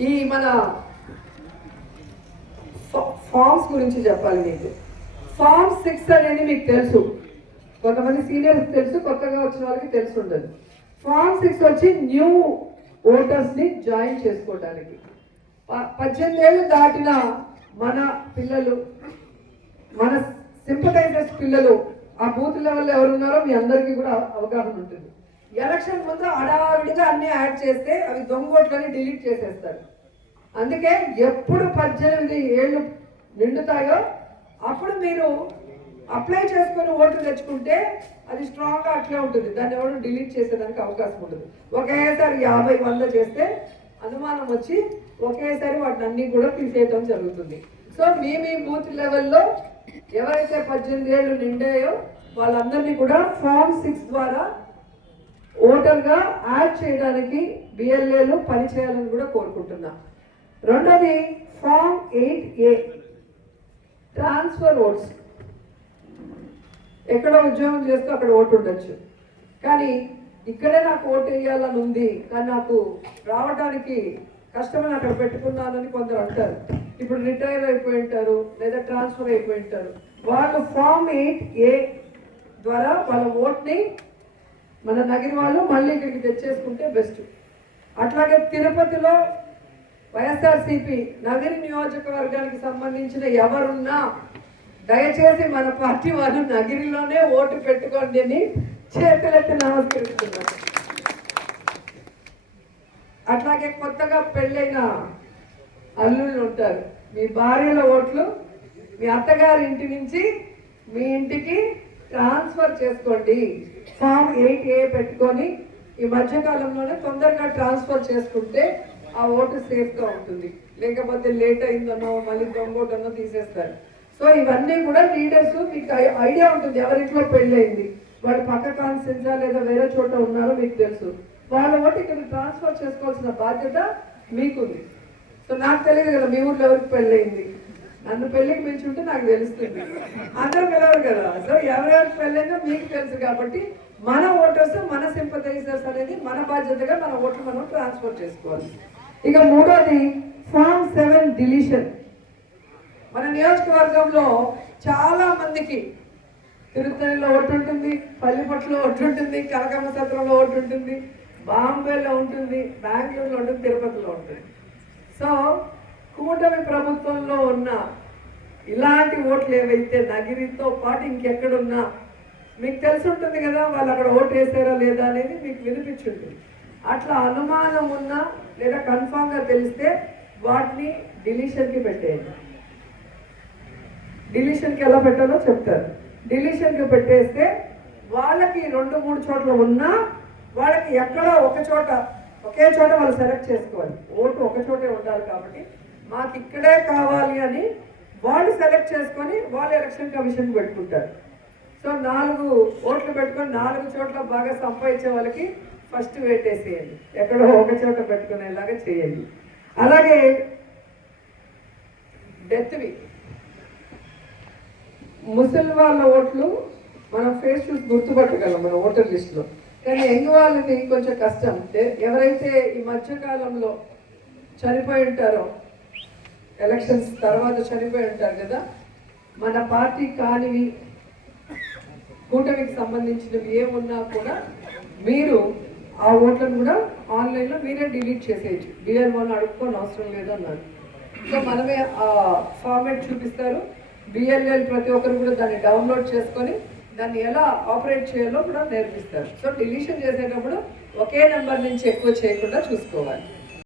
ఈ మన ఫార్మ్స్ గురించి చెప్పాలి మీకు. ఫార్మ్ 6 అనేది మీకు తెలుసు, కొంతమంది సీనియర్స్ తెలుసు, కొత్తగా వచ్చిన వాళ్ళకి తెలిసి ఉండదు. ఫార్మ్ 6 వచ్చి న్యూ ఓటర్స్ని జాయిన్ చేసుకోవడానికి. 18 ఏళ్ళు దాటిన మన పిల్లలు, మన సింపథైజర్స్ పిల్లలు ఆ బూత్ లెవెల్లో ఎవరున్నారో మీ అందరికీ కూడా అవగాహన ఉంటుంది. ఎలక్షన్ ముందు అడావిడిగా అన్ని యాడ్ చేస్తే అవి దొంగోట్లని డిలీట్ చేసేస్తారు. అందుకే ఎప్పుడు 18 ఏళ్ళు నిండుతాయో అప్పుడు మీరు అప్లై చేసుకొని ఓట్లు తెచ్చుకుంటే అది స్ట్రాంగ్గా అట్లే ఉంటుంది, దాన్ని ఎవరు డిలీట్ చేసేదానికి అవకాశం ఉంటుంది. ఒకేసారి 50-100 చేస్తే అనుమానం వచ్చి ఒకేసారి వాటిని అన్ని కూడా తీసేయటం జరుగుతుంది. సో మీ బూత్ లెవెల్లో ఎవరైతే 18 ఏళ్ళు నిండాయో వాళ్ళందరినీ కూడా ఫార్మ్ 6 ద్వారా ఓటర్గా యాడ్ చేయడానికి బిఎల్ఏలు పనిచేయాలని కూడా కోరుకుంటున్నా. రెండోది ఫార్మ్ 8A ట్రాన్స్ఫర్ ఓట్స్. ఎక్కడో ఉద్యోగం చేస్తూ అక్కడ ఓటు ఉండొచ్చు, కానీ ఇక్కడే నాకు ఓటు వేయాలని ఉంది కానీ నాకు రావడానికి కష్టమని అక్కడ పెట్టుకున్నానని కొందరు అంటారు. ఇప్పుడు రిటైర్ అయిపోయి ఉంటారు లేదా ట్రాన్స్ఫర్ అయిపోయి ఉంటారు. వాళ్ళు ఫార్మ్ 8A ద్వారా వాళ్ళ ఓట్ని మన నగిరి వాళ్ళు మళ్ళీ ఇక్కడికి తెచ్చేసుకుంటే బెస్ట్. అట్లాగే తిరుపతిలో వైఎస్ఆర్సీపీ నగిరి నియోజకవర్గానికి సంబంధించిన ఎవరున్నా దయచేసి మన పార్టీ వాళ్ళు నగిరిలోనే ఓటు పెట్టుకోండి అని చేతులెత్తి నమస్కరిస్తున్నారు. అట్లాగే కొత్తగా పెళ్ళైన అల్లుళ్ళు ఉంటారు, మీ భార్యల ఓట్లు మీ అత్తగారి ఇంటి నుంచి మీ ఇంటికి ట్రాన్స్ఫర్ చేసుకోండి. ఫామ్ 8A పెట్టుకొని ఈ మధ్యకాలంలోనే తొందరగా ట్రాన్స్ఫర్ చేసుకుంటే ఆ ఓటు సేఫ్గా ఉంటుంది. లేకపోతే లేట్ అయిందన్నో మళ్ళీ దొంగోటన్నో తీసేస్తారు. సో ఇవన్నీ కూడా లీడర్స్ మీకు ఐడియా ఉంటుంది, ఎవరింట్లో పెళ్ళయింది, వాళ్ళు పక్క కాన్స్టిట్యూన్సీ లేదా వేరే చోట ఉన్నారో మీకు తెలుసు. వాళ్ళ ఓటు ఇక్కడ ట్రాన్స్ఫర్ చేసుకోవాల్సిన బాధ్యత మీకుంది. సో నాకు తెలియదు కదా మీ ఊళ్ళో ఎవరికి పెళ్ళయింది, నన్ను పెళ్ళికి పిలిచుంటే నాకు తెలుస్తుంది, అందరూ పిలవరు కదా. సో ఎవరెవరికి పెళ్ళైందో మీకు తెలుసు కాబట్టి మన ఓటర్స్ మన సింపథైజర్స్ అనేది మన బాధ్యతగా మన ఓట్లు మనం ట్రాన్స్ఫర్ చేసుకోవాలి. ఇక మూడోది ఫార్మ్ 7 డిలీషన్. మన నియోజకవర్గంలో చాలా మందికి తిరుపతిలో ఓటు ఉంటుంది, పల్లిపట్టులో ఓటు ఉంటుంది, కనకమ్మ సత్రంలో ఓటు ఉంటుంది, బాంబేలో ఉంటుంది, బెంగళూరులో ఉంటుంది, తిరుపతిలో ఉంటుంది. సో కూటమి ప్రభుత్వంలో ఉన్న ఇలాంటి ఓట్లు ఏవైతే నగిరితో పాటు ఇంకెక్కడున్నా మీకు తెలిసి ఉంటుంది కదా, వాళ్ళు అక్కడ ఓటు వేసారా లేదా అనేది మీకు వినిపించుంటుంది. అట్లా అనుమానం ఉన్నా లేదా కన్ఫామ్గా తెలిస్తే వాటిని డిలీషన్కి పెట్టేయండి. డిలీషన్కి ఎలా పెట్టాలో చెప్తారు. డిలీషన్కి పెట్టేస్తే వాళ్ళకి 2-3 చోట్ల ఉన్నా వాళ్ళకి ఎక్కడో ఒకే చోట వాళ్ళు సెలెక్ట్ చేసుకోవాలి. ఓటు ఒక చోటే ఉండాలి కాబట్టి మాకు ఇక్కడే కావాలి అని వాళ్ళు సెలెక్ట్ చేసుకొని వాళ్ళు ఎలక్షన్ కమిషన్ పెట్టుకుంటారు. సో 4 ఓట్లు పెట్టుకొని 4 చోట్ల బాగా సంపాదించే వాళ్ళకి ఫస్ట్ వేటేసేయండి, ఎక్కడో ఒక చోట పెట్టుకునేలాగా చేయండి. అలాగే డెత్వి ముసలి వాళ్ళ ఓట్లు మనం ఫేస్ చూసి గుర్తుపట్టగలం మన ఓటర్ లిస్టులో, కానీ యంగ్ వాళ్ళని కొంచెం కష్టం. ఎవరైతే ఈ మధ్యకాలంలో చనిపోయి ఉంటారో, ఎలక్షన్స్ తర్వాత చనిపోయి ఉంటారు కదా, మన పార్టీ కానివి కూటమికి సంబంధించినవి ఏమున్నా కూడా మీరు ఆ ఓట్లను కూడా ఆన్లైన్లో మీరే డిలీట్ చేసేయచ్చు. బిఎల్ఓని అడుక్కోని అవసరం లేదన్నారు. సో మనమే ఆ ఫార్మేట్ చూపిస్తారు. బిఎల్ఏలు ప్రతి ఒక్కరు కూడా దాన్ని డౌన్లోడ్ చేసుకొని దాన్ని ఎలా ఆపరేట్ చేయాలో కూడా నేర్పిస్తారు. సో డిలీషన్ చేసేటప్పుడు ఒకే నెంబర్ నుంచి ఎక్కువ చేయకుండా చూసుకోవాలి.